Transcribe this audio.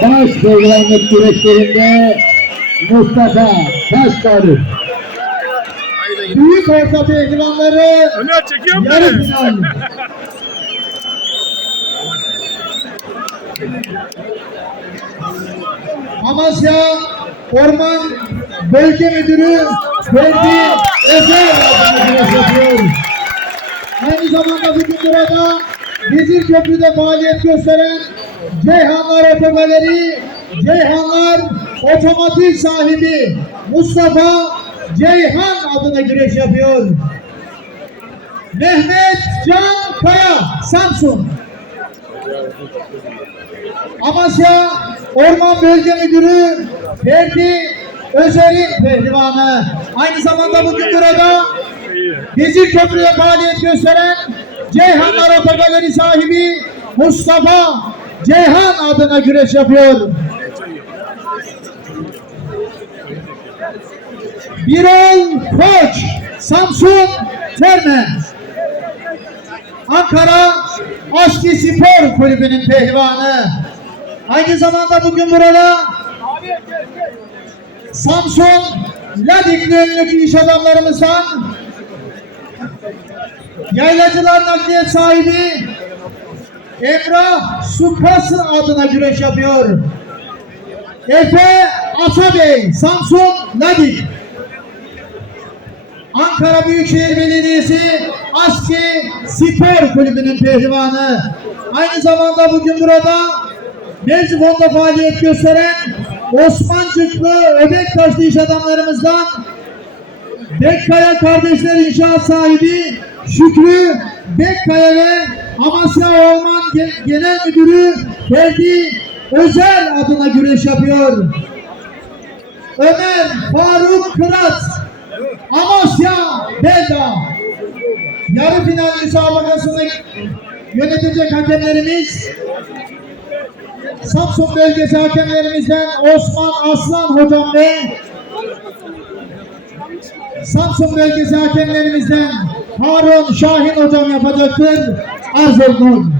Güvenlik direktöründe Mustafa Taşkarı. Büyük orta pehlivanları Ömer çekiyor mu yarı final. Amasya Orman Bölge Müdürü Ferdi Özel arkadaşlar yapıyor. Aynı zamanda bugün burada Vezir Köprü'de faaliyet gösteren Ceyhanlar Otogaleri, Ceyhanlar Otomotiv sahibi Mustafa Ceyhan adına güreş yapıyor. Mehmet Can Kaya, Samsun. Amasya Orman Bölge Müdürü Ferdi Özer'in pehlivanı. Aynı zamanda bugün burada Vezir Köprü'de faaliyet gösteren Ceyhanlar Otogaleri sahibi Mustafa Ceyhan adına güreş yapıyor. Birol Koç, Samsun Terme. Ankara Aşki Spor Kulübü'nün pehlivanı. Aynı zamanda bugün burada Samsun Ladik ünlü iş adamlarımızdan Yaylacılar Nakliyat sahibi Emrah Sukası adına güreş yapıyor. Efe Atabey, Samsun Ladik. Ankara Büyükşehir Belediyesi Aski Spor Kulübü'nün pehlivanı. Aynı zamanda bugün burada Merzifon'da faaliyet gösteren Osmancıklı Öbektaşlı iş adamlarımızdan Bekkaya Kardeşler İnşaat sahibi Şükrü Bekkaya ve Amasya Orman Ge- Genel Müdürü Ferdi Özel adına güreş yapıyor. Ömer Faruk Kırat Amasya Belda Yarı final müsabakasını yönetecek hakemlerimiz Samsun bölgesi hakemlerimizden Osman Aslan hocam ve Samsun bölgesi hakemlerimizden Harun Şahin hocam yapacaktır. Arz olun.